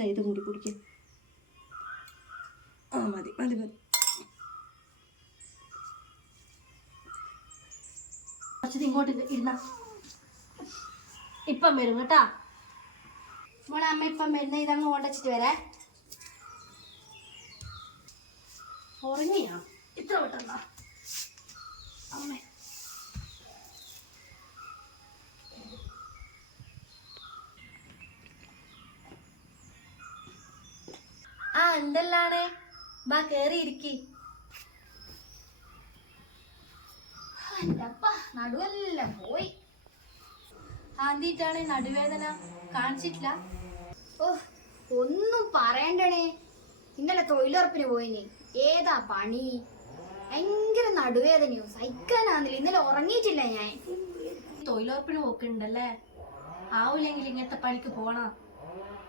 എന്നാ ഇതും കൂടി കുടിക്കും. ആ മതി മതി മതി. കുറച്ചത് ഇങ്ങോട്ട് ഇരുന്ന. ഇപ്പം വരും കേട്ടാ. മോളെ അമ്മ ഇപ്പം വരുന്ന ഇതങ്ങ് കൊണ്ടച്ചിട്ട് വരേ. ഉറങ്ങിയാ? ഇത്ര പെട്ടെന്നാ? അമ്മേ ആ എന്തെല്ലാണ്? ബാ കേറി ഇരിക്കി. നടുവെല്ലാം പോയി. ആന്തിട്ടാണ് നടുവേദന കാണിച്ചിട്ടില്ല. ഓ ഒന്നും പറയണ്ടണേ. ഇന്നലെ തൊഴിലുറപ്പിന് പോയിനി. ഏതാ പണി? ഭയങ്കര നടുവേദനയോ? സഹിക്കാനാന്നില്ല ഇന്നലെ ഉറങ്ങിയിട്ടില്ല ഞാൻ. തൊഴിലുറപ്പിന് പോക്കുണ്ടല്ലേ? ആവൂലെങ്കിൽ ഇങ്ങനത്തെ പണിക്ക് പോണം.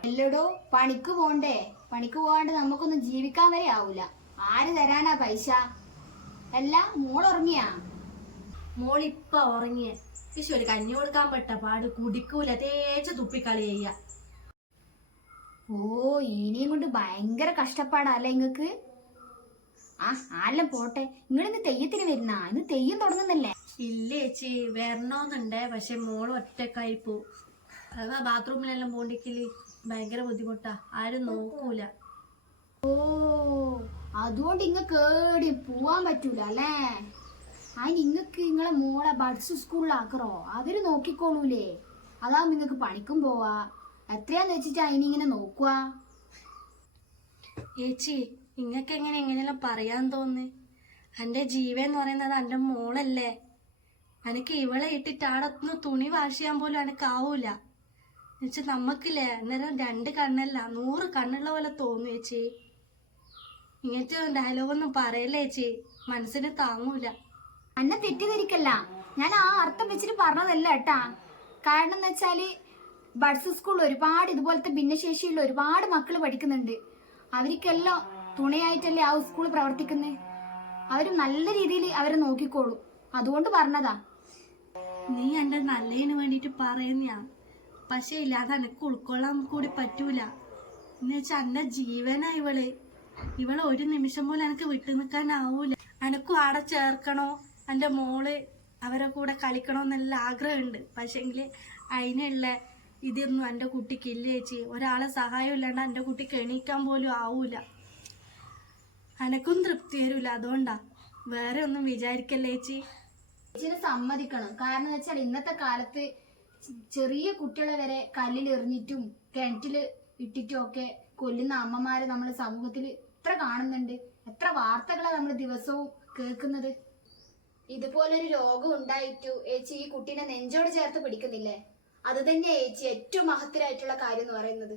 എല്ലടോ പണിക്ക് പോണ്ടേ. പണിക്ക് പോകാണ്ട് നമുക്കൊന്നും ജീവിക്കാൻ വരെ ആവൂല. ആര് തരാനാ പൈസ? അല്ല മോൾ ഉറങ്ങിയാ? മോളിപ്പ ഉറങ്ങിയ. പക്ഷെ ഒരു കഞ്ഞി കൊടുക്കാൻ പെട്ട പാട് കുടിക്കൂല. തേച്ച് തുപ്പിക്കളി ചെയ്യ. ഓ ഇനിയും കൊണ്ട് ഭയങ്കര കഷ്ടപ്പാടാ അല്ലേ ഇങ്ങക്ക്? ആ ആരെല്ലാം പോട്ടെ. നിങ്ങളിന്ന് തെയ്യത്തിന് വരുന്ന? ഇന്ന് തെയ്യം തുടങ്ങുന്നല്ലേ? ഇല്ലേച്ചി വരണോന്നുണ്ടേ പക്ഷെ മോൾ ഒറ്റക്കായി പോവും അതാ ബാത്റൂമിലെല്ലാം പോണ്ടിക്കൽ ഭയങ്കര ബുദ്ധിമുട്ടാ. ആരും നോക്കൂല. ഓ അതുകൊണ്ട് ഇങ്ങ കേടി പോവാൻ പറ്റൂല അല്ലേ? അതിന് ഇങ്ങക്ക് നിങ്ങളെ മോളെ ബഡ്സ് സ്കൂളിലാക്കറോ അവർ നോക്കിക്കോളൂലേ. അതാവുമ്പോ നിങ്ങക്ക് പണിക്കും പോവാ. എത്രയാന്ന് വെച്ചിട്ട് അതിനിങ്ങനെ നോക്കുക ചേച്ചി ഇങ്ങക്ക് എങ്ങനെ എങ്ങനെയെല്ലാം പറയാൻ തോന്നി എന്റെ ജീവൻ എന്ന് പറയുന്നത് എന്റെ മോളല്ലേ? എനിക്ക് ഇവളെ ഇട്ടിട്ട് ആടത്തുനിന്ന് തുണി വാഷ് ചെയ്യാൻ പോലും എനിക്ക് ആവൂല. എന്നുവെച്ചാൽ നമുക്കില്ലേ അന്നേരം രണ്ട് കണ്ണല്ല നൂറ് കണ്ണുള്ള പോലെ തോന്നു ചേച്ചി. ഇങ്ങനത്തെ ഡയലോഗൊന്നും പറയല്ലേ ചേച്ചി? മനസ്സിന് താങ്ങൂല. അന്നെ തെറ്റിദ്ധരിക്കല്ല. ഞാൻ ആ അർത്ഥം വെച്ചിട്ട് പറഞ്ഞതല്ല കേട്ടാ. കാരണം എന്ന് വെച്ചാൽ ബഡ്സ് സ്കൂളിൽ ഒരുപാട് ഇതുപോലത്തെ ഭിന്നശേഷിയുള്ള ഒരുപാട് മക്കൾ പഠിക്കുന്നുണ്ട്. അവർക്കെല്ലാം തുണയായിട്ടല്ലേ ആ സ്കൂൾ പ്രവർത്തിക്കുന്നത് അവർ നല്ല രീതിയിൽ അവരെ നോക്കിക്കോളും. അതുകൊണ്ട് പറഞ്ഞതാ. നീ എന്റെ നല്ലതിന് വേണ്ടിട്ട് പറയുന്നയാ. പക്ഷേ ഇല്ലാതെ എനിക്ക് ഉൾക്കൊള്ളാൻ കൂടി പറ്റൂല. എന്ന് വെച്ചാൽ എന്റെ ജീവനാ ഇവൾ. ഇവളെ ഒരു നിമിഷം പോലും എനിക്ക് വിട്ടു നിൽക്കാനാവൂല. എനക്കും ആടെ ചേർക്കണോ? എന്റെ മോൾ അവരെ കൂടെ കളിക്കണോ എന്നുള്ള ആഗ്രഹമുണ്ട്. പക്ഷെങ്കിൽ അതിനുള്ള ഇതൊന്നും എന്റെ കുട്ടിക്ക് ഇല്ല ചേച്ചി. ഒരാളെ സഹായം ഇല്ലാണ്ട് എന്റെ കുട്ടിക്ക് എണീക്കാൻ പോലും ആവൂല. എനക്കും തൃപ്തി വരൂല അതുകൊണ്ടാ. വേറെ ഒന്നും വിചാരിക്കല്ലേ ചേച്ചി? ചേച്ചിനെ സമ്മതിക്കണം. കാരണം എന്ന് വെച്ചാൽ ഇന്നത്തെ കാലത്ത് ചെറിയ കുട്ടികളെ വരെ കല്ലിൽ എറിഞ്ഞിട്ടും കിണറ്റിൽ ഇട്ടിട്ടും ഒക്കെ കൊല്ലുന്ന അമ്മമാരെ നമ്മൾ സമൂഹത്തിൽ എത്ര കാണുന്നുണ്ട്? എത്ര വാർത്തകളാണ് നമ്മൾ ദിവസവും കേൾക്കുന്നത്? ഇതുപോലൊരു രോഗം ഉണ്ടായിട്ടു ഏച്ചി ഈ കുട്ടീനെ നെഞ്ചോട് ചേർത്ത് പിടിക്കുന്നില്ലേ? അത് തന്നെയാ ഏച്ചി ഏറ്റവും മഹത്തരായിട്ടുള്ള കാര്യം എന്ന് പറയുന്നത്.